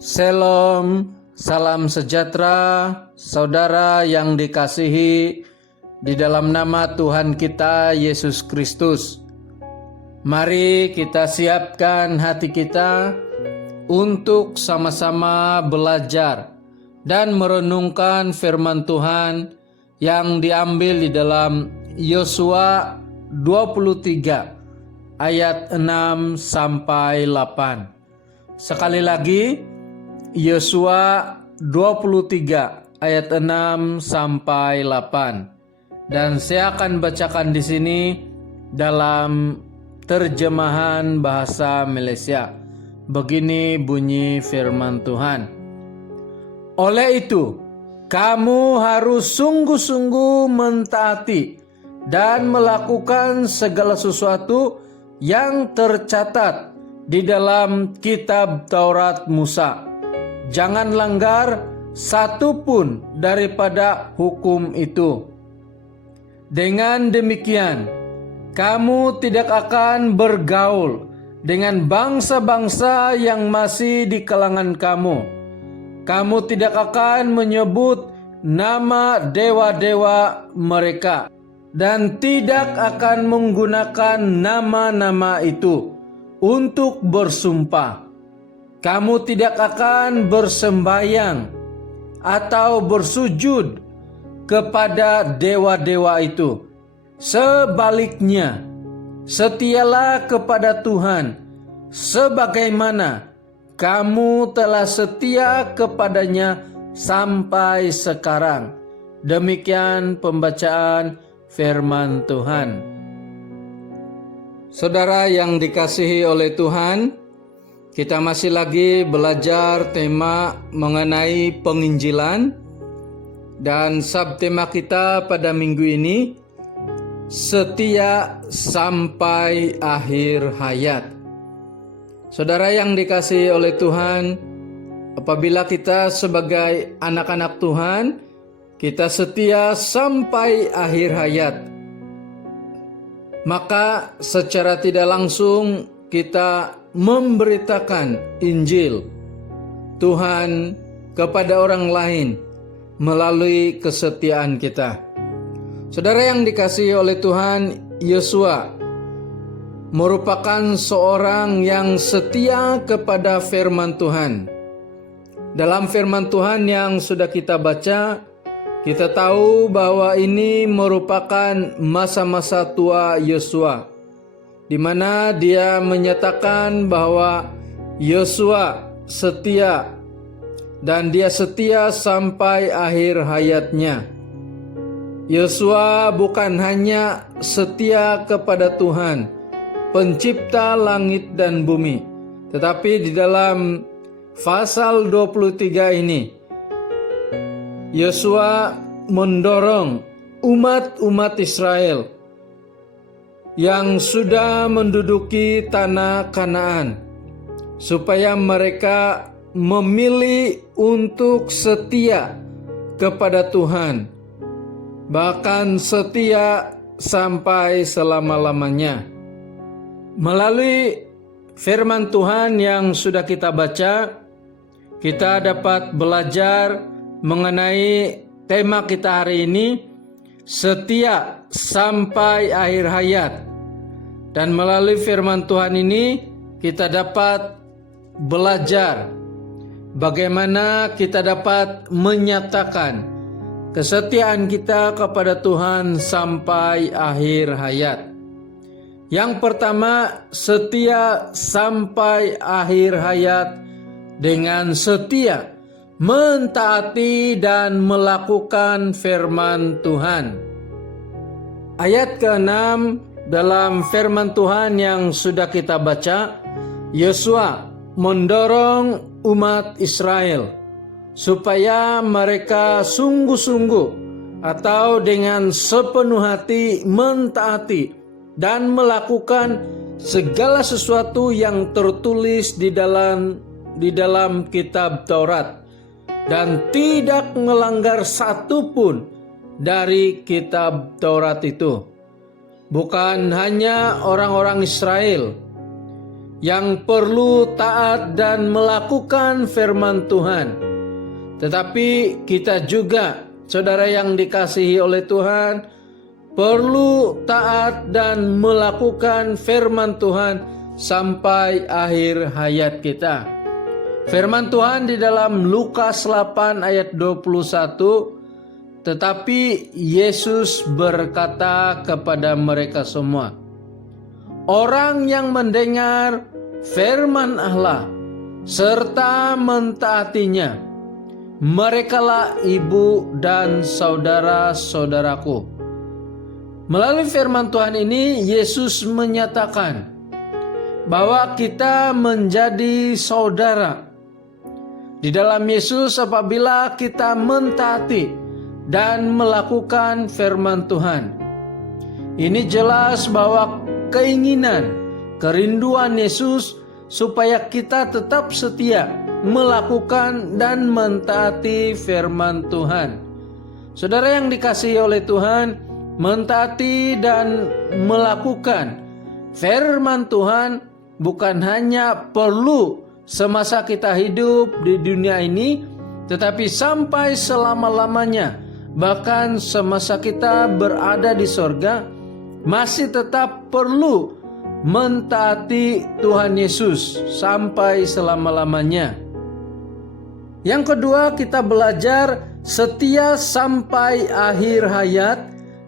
Shalom, salam sejahtera, saudara yang dikasihi di dalam nama Tuhan kita Yesus Kristus. Mari kita siapkan hati kita untuk sama-sama belajar dan merenungkan firman Tuhan yang diambil di dalam Yosua 23 ayat 6 sampai 8. Sekali lagi, Yosua 23 ayat 6 sampai 8. Dan saya akan bacakan di sini dalam terjemahan bahasa Malaysia. Begini bunyi firman Tuhan. Oleh itu, kamu harus sungguh-sungguh mentaati dan melakukan segala sesuatu yang tercatat di dalam kitab Taurat Musa. Jangan langgar satu pun daripada hukum itu. Dengan demikian, kamu tidak akan bergaul dengan bangsa-bangsa yang masih di kalangan kamu. Kamu tidak akan menyebut nama dewa-dewa mereka dan tidak akan menggunakan nama-nama itu untuk bersumpah. Kamu tidak akan bersembayang atau bersujud kepada dewa-dewa itu. Sebaliknya, setialah kepada Tuhan sebagaimana kamu telah setia kepadanya sampai sekarang. Demikian pembacaan firman Tuhan. Saudara yang dikasihi oleh Tuhan, kita masih lagi belajar tema mengenai penginjilan, dan subtema kita pada minggu ini setia sampai akhir hayat. Saudara yang dikasihi oleh Tuhan, apabila kita sebagai anak-anak Tuhan, kita setia sampai akhir hayat, maka secara tidak langsung kita memberitakan Injil Tuhan kepada orang lain melalui kesetiaan kita. Saudara yang dikasihi oleh Tuhan, Yosua merupakan seorang yang setia kepada firman Tuhan. Dalam firman Tuhan yang sudah kita baca, kita tahu bahwa ini merupakan masa-masa tua Yosua, di mana dia menyatakan bahwa Yosua setia dan dia setia sampai akhir hayatnya. Yosua bukan hanya setia kepada Tuhan, pencipta langit dan bumi, tetapi di dalam pasal 23 ini, Yosua mendorong umat-umat Israel yang sudah menduduki tanah Kanaan supaya mereka memilih untuk setia kepada Tuhan, bahkan setia sampai selama-lamanya. Melalui firman Tuhan yang sudah kita baca, kita dapat belajar mengenai tema kita hari ini, setia sampai akhir hayat. Dan melalui firman Tuhan ini kita dapat belajar bagaimana kita dapat menyatakan kesetiaan kita kepada Tuhan sampai akhir hayat. Yang pertama, setia sampai akhir hayat dengan setia mentaati dan melakukan firman Tuhan. Ayat ke-6 dalam firman Tuhan yang sudah kita baca, Yosua mendorong umat Israel supaya mereka sungguh-sungguh atau dengan sepenuh hati mentaati dan melakukan segala sesuatu yang tertulis di dalam kitab Taurat, dan tidak melanggar satu pun dari kitab Taurat itu. Bukan hanya orang-orang Israel, yang perlu taat dan melakukan firman Tuhan. Tetapi kita juga, saudara yang dikasihi oleh Tuhan, perlu taat dan melakukan firman Tuhan sampai akhir hayat kita. Firman Tuhan di dalam Lukas 8 ayat 21, tetapi Yesus berkata kepada mereka semua, orang yang mendengar firman Allah serta mentaatinya, merekalah ibu dan saudara-saudaraku. Melalui firman Tuhan ini, Yesus menyatakan bahwa kita menjadi saudara di dalam Yesus apabila kita mentaati dan melakukan firman Tuhan. Ini jelas bahwa keinginan, kerinduan Yesus supaya kita tetap setia melakukan dan mentaati firman Tuhan. Saudara yang dikasihi oleh Tuhan, mentaati dan melakukan firman Tuhan bukan hanya perlu semasa kita hidup di dunia ini, tetapi sampai selama-lamanya. Bahkan semasa kita berada di sorga, masih tetap perlu mentaati Tuhan Yesus sampai selama-lamanya. Yang kedua, kita belajar setia sampai akhir hayat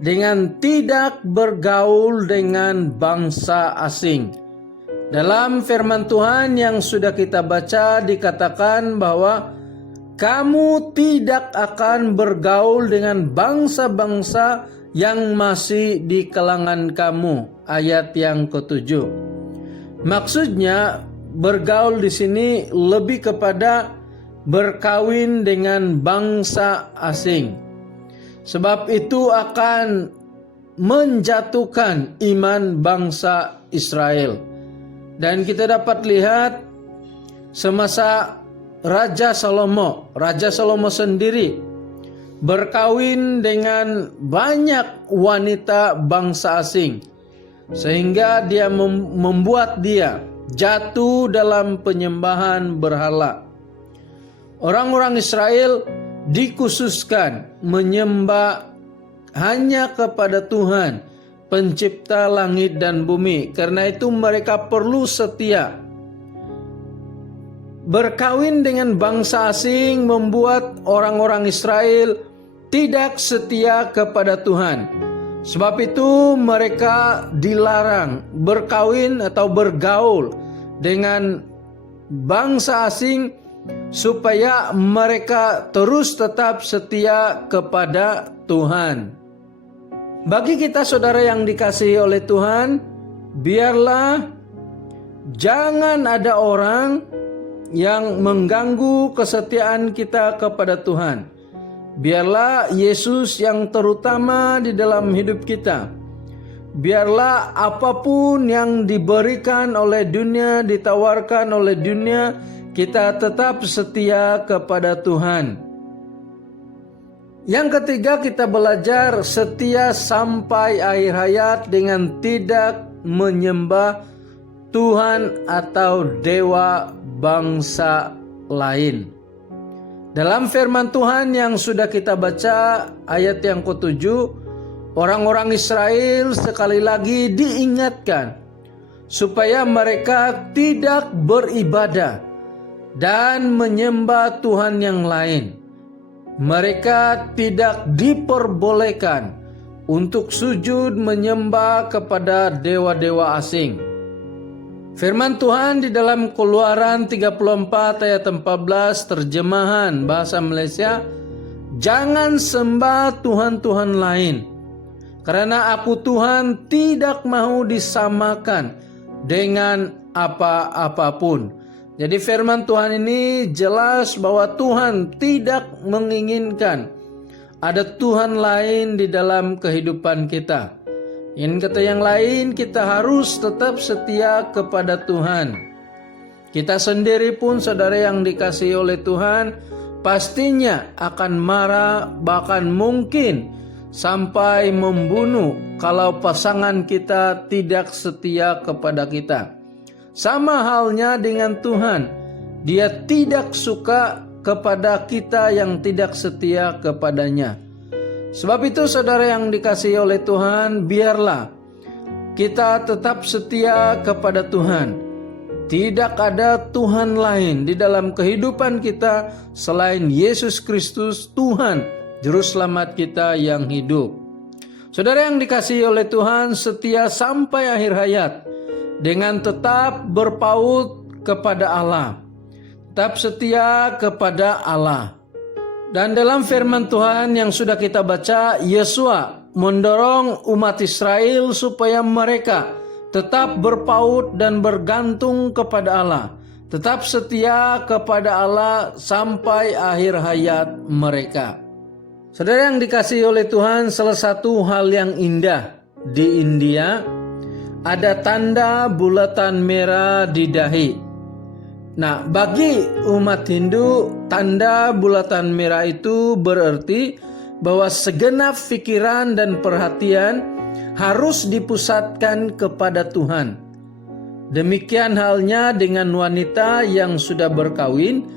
dengan tidak bergaul dengan bangsa asing. Dalam firman Tuhan yang sudah kita baca dikatakan bahwa kamu tidak akan bergaul dengan bangsa-bangsa yang masih di kalangan kamu. Ayat yang ke-7. Maksudnya bergaul di sini lebih kepada berkawin dengan bangsa asing. Sebab itu akan menjatuhkan iman bangsa Israel. Dan kita dapat lihat semasa Raja Salomo sendiri berkawin dengan banyak wanita bangsa asing, sehingga dia membuat dia jatuh dalam penyembahan berhala. Orang-orang Israel dikhususkan menyembah hanya kepada Tuhan, pencipta langit dan bumi. Karena itu mereka perlu setia. Berkawin dengan bangsa asing membuat orang-orang Israel tidak setia kepada Tuhan. Sebab itu mereka dilarang berkawin atau bergaul dengan bangsa asing supaya mereka terus tetap setia kepada Tuhan. Bagi kita saudara yang dikasihi oleh Tuhan, biarlah jangan ada orang yang mengganggu kesetiaan kita kepada Tuhan. Biarlah Yesus yang terutama di dalam hidup kita. Biarlah apapun yang diberikan oleh dunia, ditawarkan oleh dunia, kita tetap setia kepada Tuhan. Yang ketiga, kita belajar setia sampai akhir hayat dengan tidak menyembah Tuhan atau dewa bangsa lain. Dalam firman Tuhan yang sudah kita baca ayat yang ke-7, orang-orang Israel sekali lagi diingatkan supaya mereka tidak beribadah dan menyembah Tuhan yang lain. Mereka tidak diperbolehkan untuk sujud menyembah kepada dewa-dewa asing. Firman Tuhan di dalam Keluaran 34 ayat 14 terjemahan bahasa Malaysia, jangan sembah Tuhan-Tuhan lain, karena aku Tuhan tidak mau disamakan dengan apa-apapun. Jadi firman Tuhan ini jelas bahwa Tuhan tidak menginginkan ada Tuhan lain di dalam kehidupan kita. Yang kata yang lain, kita harus tetap setia kepada Tuhan. Kita sendiri pun saudara yang dikasihi oleh Tuhan, pastinya akan marah, bahkan mungkin sampai membunuh kalau pasangan kita tidak setia kepada kita. Sama halnya dengan Tuhan. Dia tidak suka kepada kita yang tidak setia kepadanya. Sebab itu saudara yang dikasihi oleh Tuhan, biarlah kita tetap setia kepada Tuhan. Tidak ada Tuhan lain di dalam kehidupan kita selain Yesus Kristus, Tuhan, Juru Selamat kita yang hidup. Saudara yang dikasihi oleh Tuhan, setia sampai akhir hayat dengan tetap berpaut kepada Allah. Tetap setia kepada Allah. Dan dalam firman Tuhan yang sudah kita baca, Yesua mendorong umat Israel supaya mereka tetap berpaut dan bergantung kepada Allah. Tetap setia kepada Allah sampai akhir hayat mereka. Saudara yang dikasihi oleh Tuhan, salah satu hal yang indah di India, ada tanda bulatan merah di dahi. Nah, bagi umat Hindu, tanda bulatan merah itu berarti bahwa segenap pikiran dan perhatian harus dipusatkan kepada Tuhan. Demikian halnya dengan wanita yang sudah berkawin,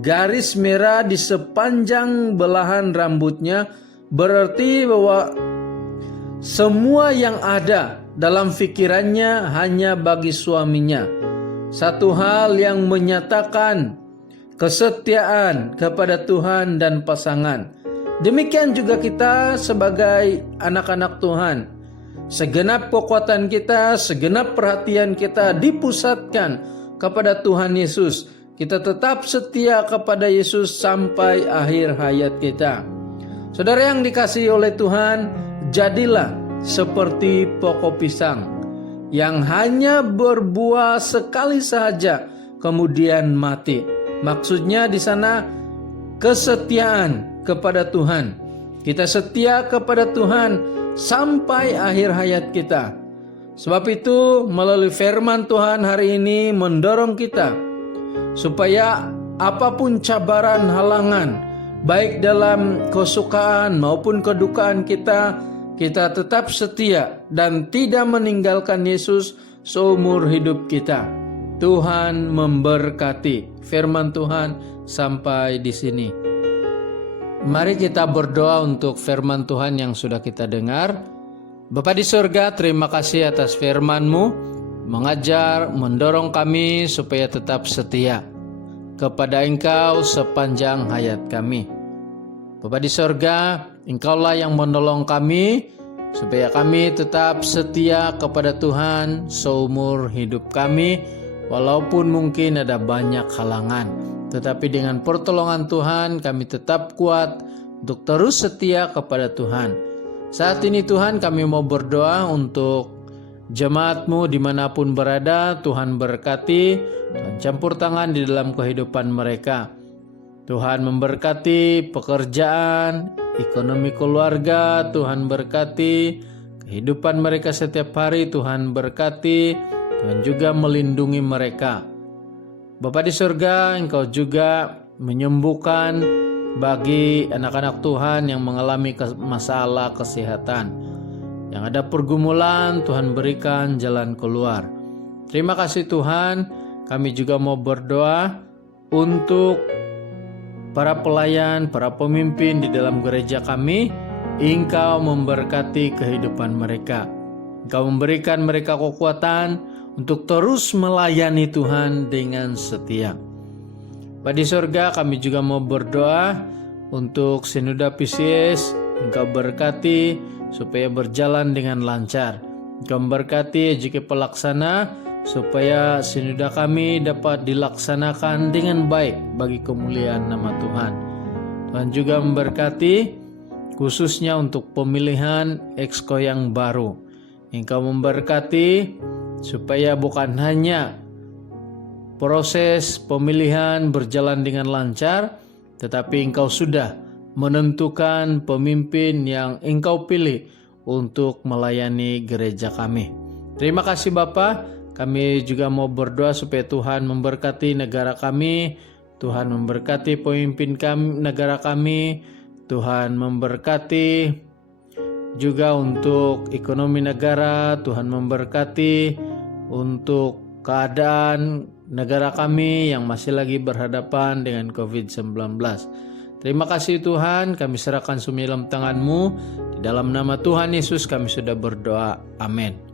garis merah di sepanjang belahan rambutnya berarti bahwa semua yang ada dalam pikirannya hanya bagi suaminya. Satu hal yang menyatakan kesetiaan kepada Tuhan dan pasangan. Demikian juga kita sebagai anak-anak Tuhan. Segenap kekuatan kita, segenap perhatian kita dipusatkan kepada Tuhan Yesus. Kita tetap setia kepada Yesus sampai akhir hayat kita. Saudara yang dikasihi oleh Tuhan, jadilah seperti pokok pisang yang hanya berbuah sekali saja kemudian mati. Maksudnya di sana kesetiaan kepada Tuhan. Kita setia kepada Tuhan sampai akhir hayat kita. Sebab itu melalui firman Tuhan hari ini mendorong kita supaya apapun cabaran, halangan, baik dalam kesukaan maupun kedukaan kita, kita tetap setia dan tidak meninggalkan Yesus seumur hidup kita. Tuhan memberkati. Firman Tuhan sampai di sini. Mari kita berdoa untuk firman Tuhan yang sudah kita dengar. Bapa di surga, terima kasih atas firman-Mu, mengajar, mendorong kami supaya tetap setia kepada Engkau sepanjang hayat kami. Bapa di surga, Engkaulah yang menolong kami supaya kami tetap setia kepada Tuhan seumur hidup kami, walaupun mungkin ada banyak halangan. Tetapi dengan pertolongan Tuhan kami tetap kuat untuk terus setia kepada Tuhan. Saat ini Tuhan kami mau berdoa untuk jemaat-Mu dimanapun berada. Tuhan berkati, Tuhan campur tangan di dalam kehidupan mereka. Tuhan memberkati pekerjaan, ekonomi keluarga, Tuhan berkati kehidupan mereka setiap hari, Tuhan berkati, Tuhan juga melindungi mereka. Bapa di surga, Engkau juga menyembuhkan bagi anak-anak Tuhan yang mengalami masalah kesehatan. Yang ada pergumulan, Tuhan berikan jalan keluar. Terima kasih Tuhan, kami juga mau berdoa untuk para pelayan, para pemimpin di dalam gereja kami. Engkau memberkati kehidupan mereka. Engkau memberikan mereka kekuatan untuk terus melayani Tuhan dengan setia. Bapa di surga, kami juga mau berdoa untuk Sinode PCS. Engkau berkati supaya berjalan dengan lancar. Engkau memberkati JK pelaksana supaya sinode kami dapat dilaksanakan dengan baik bagi kemuliaan nama Tuhan. Tuhan juga memberkati khususnya untuk pemilihan exco yang baru. Engkau memberkati supaya bukan hanya proses pemilihan berjalan dengan lancar, tetapi Engkau sudah menentukan pemimpin yang Engkau pilih untuk melayani gereja kami. Terima kasih Bapa. Kami juga mau berdoa supaya Tuhan memberkati negara kami, Tuhan memberkati pemimpin kami, negara kami, Tuhan memberkati juga untuk ekonomi negara, Tuhan memberkati untuk keadaan negara kami yang masih lagi berhadapan dengan COVID-19. Terima kasih Tuhan, kami serahkan semua dalam tangan-Mu. Di dalam nama Tuhan Yesus kami sudah berdoa. Amin.